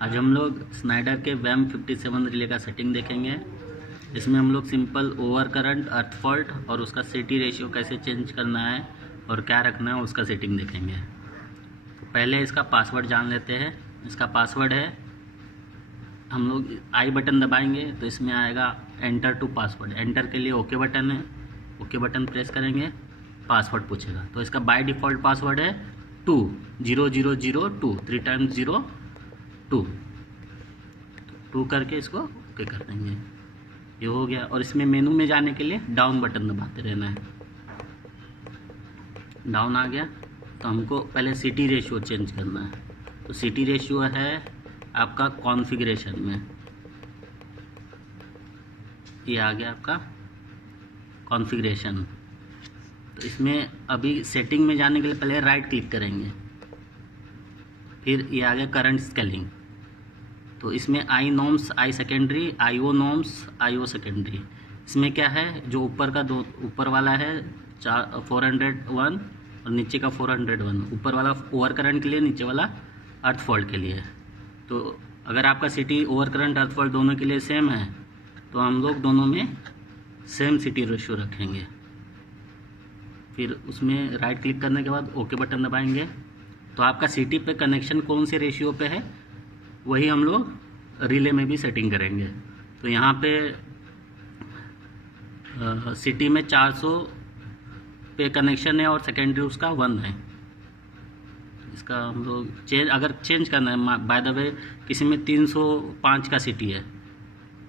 आज हम लोग स्नाइडर के वैम 57 रिले का सेटिंग देखेंगे। इसमें हम लोग सिंपल ओवर करंट, अर्थ फॉल्ट और उसका सीटी रेशियो कैसे चेंज करना है और क्या रखना है उसका सेटिंग देखेंगे। तो पहले इसका पासवर्ड जान लेते हैं। इसका पासवर्ड है, हम लोग आई बटन दबाएंगे तो इसमें आएगा एंटर टू पासवर्ड। एंटर के लिए ओके बटन है, ओके बटन प्रेस करेंगे, पासवर्ड पूछेगा। तो इसका बाय डिफ़ॉल्ट पासवर्ड है 20002, 3 टाइम्स 0 2 करके इसको ओके कर देंगे। ये हो गया। और इसमें मेनू में जाने के लिए डाउन बटन दबाते रहना है। डाउन आ गया तो हमको पहले सीटी रेशियो चेंज करना है। तो सीटी रेशियो है आपका कॉन्फ़िगरेशन में, ये आ गया आपका कॉन्फ़िगरेशन। तो इसमें अभी सेटिंग में जाने के लिए पहले राइट क्लिक करेंगे, फिर ये आ गया करंट स्केलिंग। तो इसमें आई नॉर्म्स, आई सेकेंडरी, आई ओ नॉर्म्स, आई ओ सेकेंडरी। इसमें क्या है, जो ऊपर वाला है 401 और नीचे का 401। ऊपर वाला ओवर करंट के लिए, नीचे वाला अर्थ फॉल्ट के लिए। तो अगर आपका सिटी ओवर करंट, अर्थ फॉल्ट दोनों के लिए सेम है तो हम लोग दोनों में सेम सिटी रेशियो रखेंगे। फिर उसमें राइट क्लिक करने के बाद ओके बटन दबाएंगे। तो आपका सिटी पे कनेक्शन कौन से रेशियो पे है वही हम लोग रिले में भी सेटिंग करेंगे। तो यहाँ पे सिटी में 400 पे कनेक्शन है और सेकेंडरी उसका 1 है। इसका हम लोग अगर चेंज करना है, बाय द वे किसी में 305 का सिटी है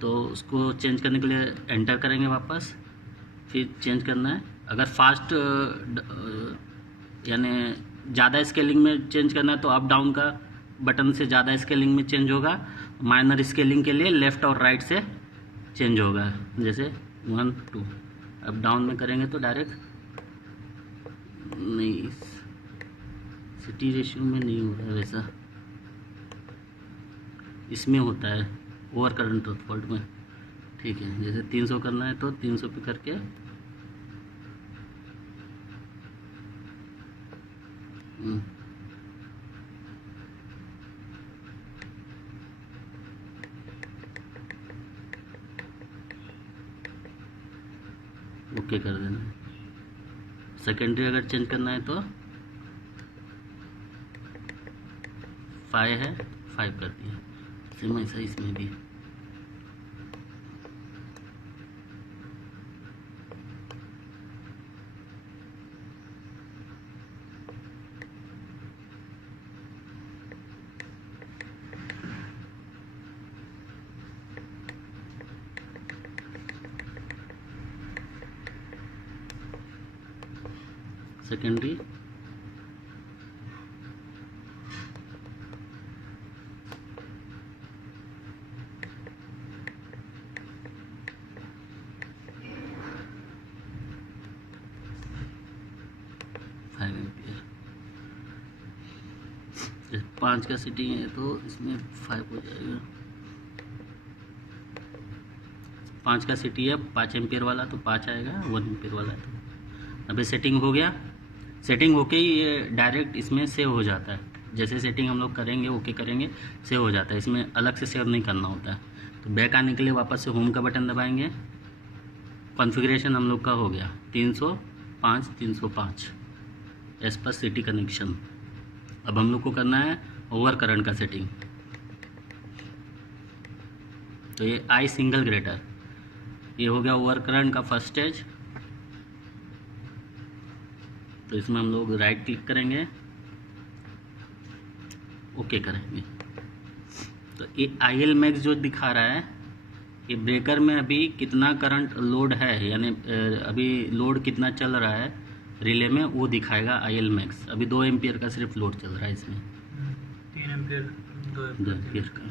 तो उसको चेंज करने के लिए एंटर करेंगे वापस, फिर चेंज करना है। अगर फास्ट यानी ज़्यादा स्केलिंग में चेंज करना है तो अप डाउन का बटन से ज़्यादा स्केलिंग में चेंज होगा। माइनर स्केलिंग के लिए लेफ़्ट और राइट से चेंज होगा, जैसे 1 2। अप डाउन में करेंगे तो डायरेक्ट नहीं, सिटी रेशियो में नहीं हो रहा है वैसा, इसमें होता है ओवर करंट और फॉल्ट में। ठीक है, जैसे 300 करना है तो 300 पे करके ओके कर देना है। सेकेंडरी अगर चेंज करना है तो 5 है, 5 कर दिया। सेम ऐसा इसमें भी। सेकेंडरी एम्पियर 5 का सिटी है तो इसमें 5 हो जाएगा। 5 का सिटी है, 5 एम्पियर वाला तो 5 आएगा, 1 एम्पियर वाला तो। अभी सेटिंग हो गया। सेटिंग होके ही ये डायरेक्ट इसमें सेव हो जाता है। जैसे सेटिंग हम लोग करेंगे, ओके करेंगे, सेव हो जाता है। इसमें अलग से सेव नहीं करना होता है। तो बैक आने के लिए वापस से होम का बटन दबाएंगे। कॉन्फ़िगरेशन हम लोग का हो गया 305 एज पर सिटी कनेक्शन। अब हम लोग को करना है ओवर करंट का सेटिंग। तो ये आई सिंगल ग्रेटर, ये हो गया ओवर करंट का फर्स्ट स्टेज। तो इसमें हम लोग राइट क्लिक करेंगे, ओके करेंगे। तो ये IL मैक्स जो दिखा रहा है, ये ब्रेकर में अभी कितना करंट लोड है, यानी अभी लोड कितना चल रहा है रिले में वो दिखाएगा IL मैक्स। अभी 2 एम्पियर का सिर्फ लोड चल रहा है इसमें, 3 एम्पियर 2 एम्पियर का।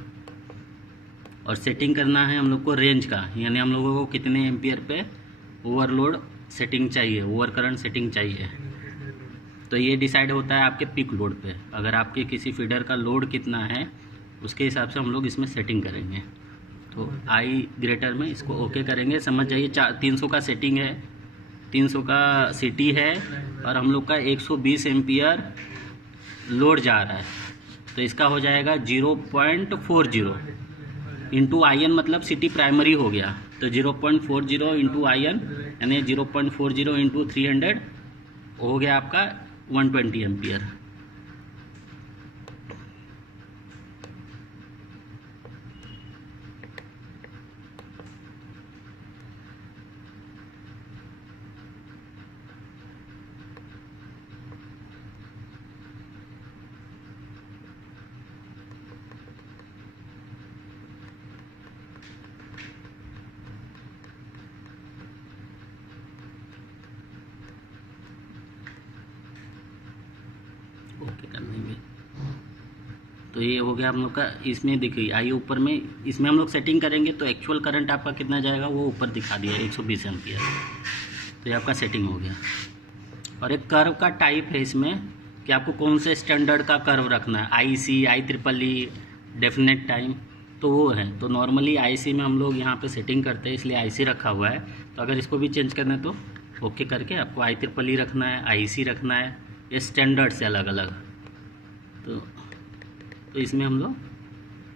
और सेटिंग करना है हम लोग को रेंज का, यानी हम लोगों को कितने एम्पियर पे ओवरलोड सेटिंग चाहिए, ओवर करंट सेटिंग चाहिए। तो ये डिसाइड होता है आपके पीक लोड पे। अगर आपके किसी फीडर का लोड कितना है उसके हिसाब से हम लोग इसमें सेटिंग करेंगे। तो आई ग्रेटर में इसको ओके करेंगे। समझ जाइए 300 का सेटिंग है, 300 का सिटी है और हम लोग का 120 एम्पियर लोड जा रहा है। तो इसका हो जाएगा 0.40 इंटू IN, मतलब सिटी प्राइमरी हो गया, तो 0.40 इंटू IN यानी 0.40 इंटू 300 हो गया आपका 120 एम्पियर। ओके कर देंगे। तो ये हो गया हम लोग का। इसमें देखिए आइए ऊपर में, इसमें हम लोग सेटिंग करेंगे तो एक्चुअल करंट आपका कितना जाएगा वो ऊपर दिखा दिया 120 एम्पियर। तो ये आपका सेटिंग हो गया। और एक कर्व का टाइप है इसमें कि आपको कौन से स्टैंडर्ड का कर्व रखना है, IC, IEEE, डेफिनेट टाइम, तो वो है। तो नॉर्मली IC में हम लोग यहाँ पे सेटिंग करते हैं, इसलिए IC रखा हुआ है। तो अगर इसको भी चेंज करना है तो ओके करके आपको IEEE रखना है, IC रखना है, ये स्टैंडर्ड से अलग अलग। तो इसमें हम लोग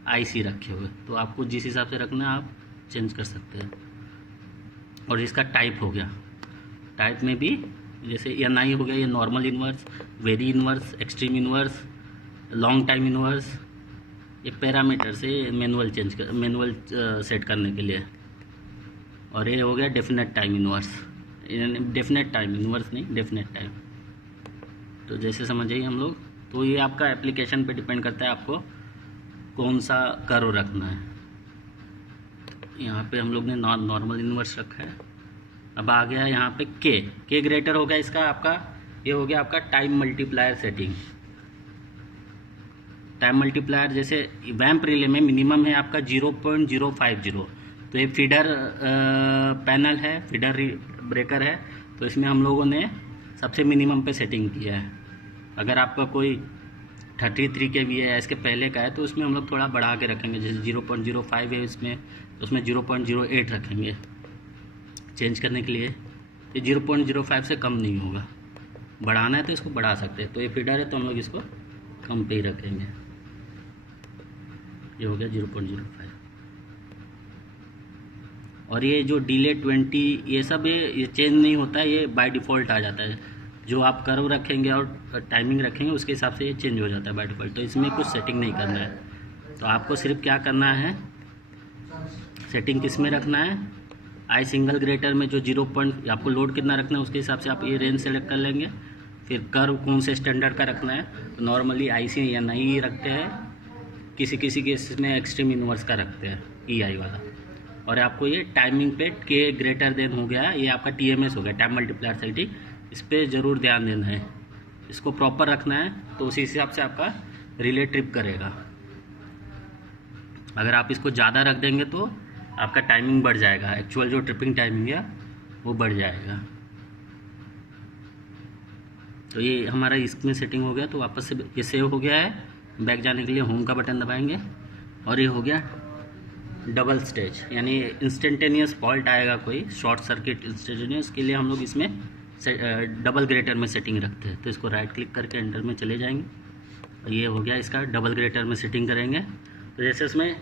IC रखे हुए, तो आपको जिस हिसाब से रखना है आप चेंज कर सकते हैं। और इसका टाइप हो गया, टाइप में भी जैसे NI हो गया, ये normal inverse, very inverse, extreme inverse, long time inverse, ये पैरामीटर से मैनुअल सेट करने के लिए। और ये हो गया definite time inverse, definite time inverse नहीं, डेफिनेट टाइम। तो जैसे समझिए हम लोग, तो ये आपका एप्लीकेशन पे डिपेंड करता है आपको कौन सा कर्व रखना है। यहाँ पे हम लोग ने नॉर्मल इन्वर्स रखा है। अब आ गया यहाँ पे के ग्रेटर हो गया इसका आपका, ये हो गया आपका time multiplier setting. Time multiplier जैसे वैम्प रिले में मिनिमम है आपका 0.050, तो ये फीडर पैनल है, फीडर ब्रेकर है, तो इसमें हम लोगों ने सबसे मिनिमम पे सेटिंग किया है। अगर आपका कोई 33 kV है, इसके पहले का है, तो उसमें हम लोग थोड़ा बढ़ा के रखेंगे, जैसे 0.05 है इसमें, तो उसमें 0.08 रखेंगे चेंज करने के लिए। ये 0.05 से कम नहीं होगा, बढ़ाना है तो इसको बढ़ा सकते हैं। तो ये फीडर है तो हम लोग इसको कम पे ही रखेंगे। ये हो गया 0.05। और ये जो डिले 20 ये सब ये चेंज नहीं होता है, ये बाय डिफ़ॉल्ट आ जाता है। जो आप कर्व रखेंगे और टाइमिंग रखेंगे उसके हिसाब से ये चेंज हो जाता है बाय डिफ़ॉल्ट। तो इसमें कुछ सेटिंग नहीं करना है, तो आपको सिर्फ क्या करना है, सेटिंग किस में रखना है, आई सिंगल ग्रेटर में जो 0 पॉइंट आपको लोड कितना रखना है उसके हिसाब से आप ये रेंज सेलेक्ट कर लेंगे। फिर कर्व कौन से स्टैंडर्ड का रखना है, तो नॉर्मली IC या नहीं रखते हैं, किसी किसी केस में एक्सट्रीम इन्वर्स का रखते हैं, EI वाला। और आपको ये टाइमिंग पे के ग्रेटर देन हो गया, ये आपका TMS हो गया, टाइम मल्टीप्लायर सेटिंग, इस पर ज़रूर ध्यान देना है, इसको प्रॉपर रखना है, तो उसी हिसाब से आपका रिले ट्रिप करेगा। अगर आप इसको ज़्यादा रख देंगे तो आपका टाइमिंग बढ़ जाएगा, एक्चुअल जो ट्रिपिंग टाइमिंग है वो बढ़ जाएगा। तो ये हमारा इसमें सेटिंग हो गया। तो वापस से ये सेव हो गया है, बैक जाने के लिए होम का बटन दबाएंगे और ये हो गया डबल स्टेज, यानी इंस्टेंटेनियस फॉल्ट आएगा कोई शॉर्ट सर्किट इंस्टेंटेनियस के लिए हम लोग इसमें डबल ग्रेटर में सेटिंग रखते हैं। तो इसको राइट क्लिक करके एंटर में चले जाएंगे और ये हो गया इसका डबल ग्रेटर में सेटिंग करेंगे। तो जैसे इसमें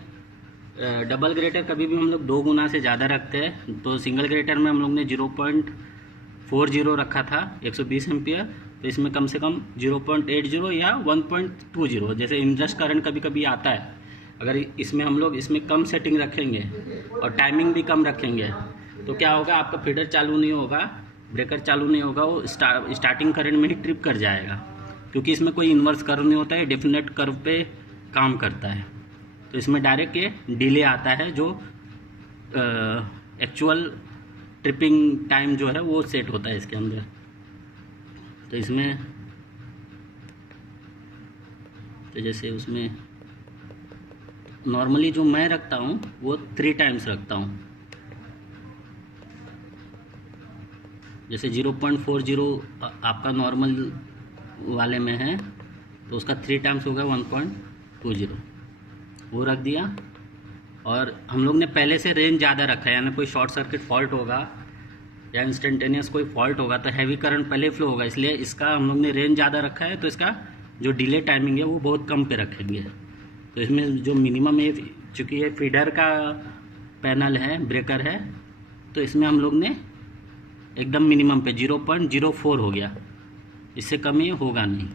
डबल ग्रेटर कभी भी हम लोग 2 गुना से ज़्यादा रखते हैं, तो सिंगल ग्रेटर में हम लोग ने 0.40 रखा था 120 एम्पियर, तो इसमें कम से कम 0.80 या 1.20, जैसे इंडस्ट करंट कभी कभी आता है, अगर इसमें हम लोग इसमें कम सेटिंग रखेंगे और टाइमिंग भी कम रखेंगे तो क्या होगा, आपका फीडर चालू नहीं होगा, ब्रेकर चालू नहीं होगा, वो स्टार्टिंग करंट में ही ट्रिप कर जाएगा, क्योंकि इसमें कोई इन्वर्स कर्व नहीं होता है, डेफिनेट कर्व पे काम करता है। तो इसमें डायरेक्ट ये डिले आता है, जो एक्चुअल ट्रिपिंग टाइम जो है वो सेट होता है इसके अंदर। तो इसमें तो जैसे उसमें नॉर्मली जो मैं रखता हूँ वो 3 टाइम्स रखता हूँ, जैसे 0.40 आपका नॉर्मल वाले में है तो उसका 3 टाइम्स होगा 1.20, वो रख दिया। और हम लोग ने पहले से रेंज ज़्यादा रखा है, यानी कोई शॉर्ट सर्किट फॉल्ट होगा या इंस्टेंटेनियस कोई फॉल्ट होगा तो हैवी करंट पहले फ्लो होगा, इसलिए इसका हम लोग ने रेंज ज़्यादा रखा है, तो इसका जो डिले टाइमिंग है वो बहुत कम पे रखेंगे। तो इसमें जो मिनिमम है, चूँकि ये फीडर का पैनल है, ब्रेकर है, तो इसमें हम लोग ने एकदम मिनिमम पे 0.04 हो गया, इससे कम ये होगा नहीं।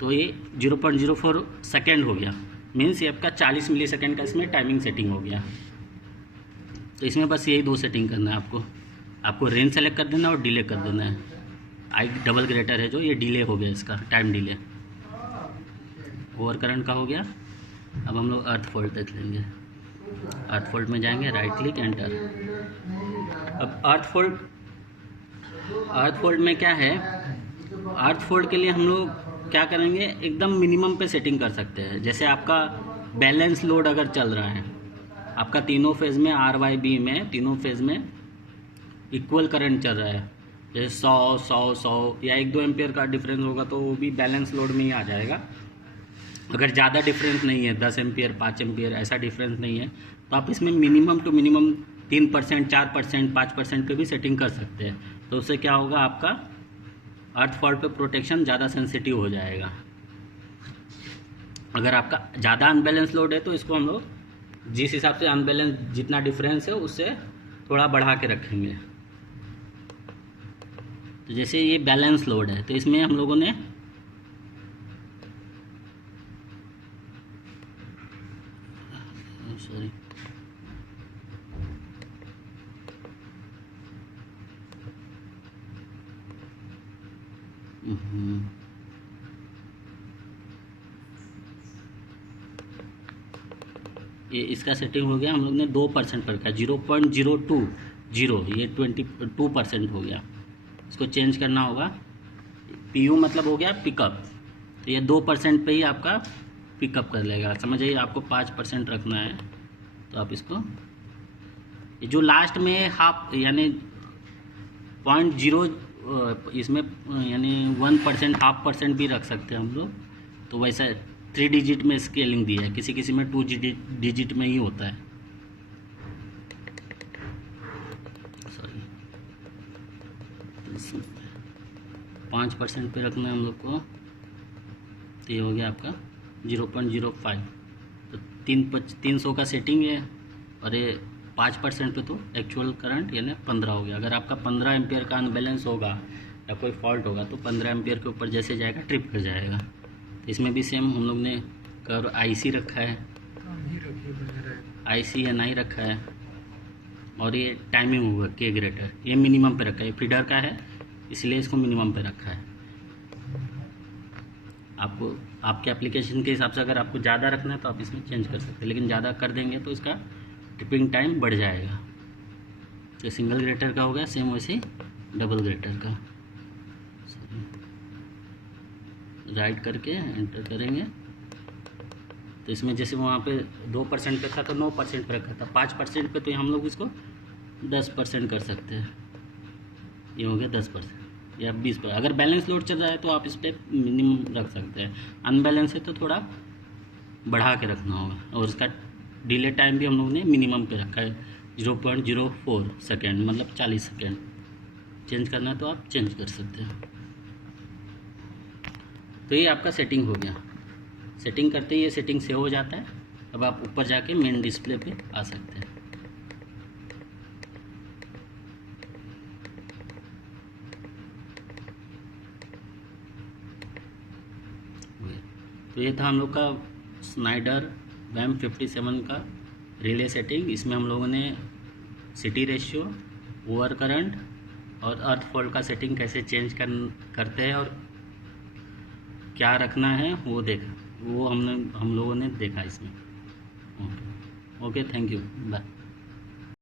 तो ये 0.04 सेकेंड हो गया, मीन्स ये आपका 40 मिली सेकेंड का इसमें टाइमिंग सेटिंग हो गया। तो इसमें बस यही 2 सेटिंग करना है आपको रेंज सेलेक्ट कर देना और डिले कर देना है। आई डबल ग्रेटर है जो, ये डिले हो गया, इसका टाइम डिले। ओवर करंट का हो गया। अब हम लोग अर्थ फोल्ड देख लेंगे। अर्थ फोल्ड में जाएंगे, राइट क्लिक, एंटर। अब अर्थ फोल्ड में क्या है, अर्थ फोल्ड के लिए हम लोग क्या करेंगे, एकदम मिनिमम पे सेटिंग कर सकते हैं। जैसे आपका बैलेंस लोड अगर चल रहा है, आपका तीनों फेज़ में RYB में तीनों फेज़ में इक्वल करंट चल रहा है, जैसे 100 या 1-2 एम्पियर का डिफरेंस होगा तो वो भी बैलेंस लोड में ही आ जाएगा। अगर ज़्यादा डिफरेंस नहीं है, 10 एम्पियर 5 एम्पियर ऐसा डिफरेंस नहीं है, तो आप इसमें मिनिमम टू मिनिमम 3%, 4%, 5% पे भी सेटिंग कर सकते हैं। तो उससे क्या होगा, आपका अर्थ फॉल्ट पे प्रोटेक्शन ज़्यादा सेंसिटिव हो जाएगा। अगर आपका ज़्यादा अनबैलेंस लोड है तो इसको हम लोग जिस हिसाब से अनबैलेंस जितना डिफरेंस है उससे थोड़ा बढ़ा के रखेंगे। तो जैसे ये बैलेंस लोड है तो इसमें हम लोगों ने सॉरी ये इसका सेटिंग हो गया, हम लोग ने 2% पर रखा, 0.020, ये 22% हो गया। इसको चेंज करना होगा। PU मतलब हो गया पिकअप, तो ये 2% पे ही आपका पिकअप कर लेगा। समझिए आपको 5% रखना है तो आप इसको जो लास्ट में हाफ यानी 0.0 इसमें यानी 1% हाफ % भी रख सकते हैं हम लोग। तो वैसा 3 डिजिट में स्केलिंग दी है, किसी किसी में 2 डिजिट में ही होता है। सॉरी 5% पे रखना है हम लोग को। तो ये हो गया आपका 0.05। तो 300 का सेटिंग है और ये 5% पे तो एक्चुअल करंट यानी 15 हो गया। अगर आपका 15 एम्पियर का अनबैलेंस होगा या कोई फॉल्ट होगा तो 15 एम्पियर के ऊपर जैसे जाएगा ट्रिप कर जाएगा। तो इसमें भी सेम हम लोग ने कर IC रखा है, IC NI रखा है, और ये टाइमिंग होगा K ग्रेटर, ये मिनिमम पे रखा है। फीडर का है इसलिए इसको मिनिमम पे रखा है। आपको आपके एप्लीकेशन के हिसाब से अगर आपको ज़्यादा रखना है तो आप इसमें चेंज कर सकते हैं, लेकिन ज़्यादा कर देंगे तो इसका ट्रिपिंग टाइम बढ़ जाएगा। तो सिंगल ग्रेटर का हो गया, सेम वैसे ही डबल ग्रेटर का। राइट करके एंटर करेंगे तो इसमें जैसे वहाँ पे 2% पे था तो 9% पे रखा था, 5% पे तो हम लोग इसको 10% कर सकते हैं। ये हो गया 10% या 20%। अगर बैलेंस लोड चल रहा है तो आप इस पर मिनिमम रख सकते हैं, अनबैलेंस है तो थोड़ा बढ़ा के रखना होगा। और इसका डिले टाइम भी हम लोग ने मिनिमम पे रखा है 0.04 सेकेंड, मतलब 40 सेकेंड। चेंज करना है तो आप चेंज कर सकते हैं। तो ये आपका सेटिंग हो गया। सेटिंग करते ही ये सेटिंग सेव हो जाता है। अब आप ऊपर जाके मेन डिस्प्ले पे आ सकते हैं। तो ये था हम लोग का स्नाइडर WAM 57 का रिले सेटिंग। इसमें हम लोगों ने सिटी रेशियो, ओवर करंट और अर्थ फॉल्ट का सेटिंग कैसे चेंज करते हैं और क्या रखना है वो हम लोगों ने देखा इसमें। Okay, thank you, bye.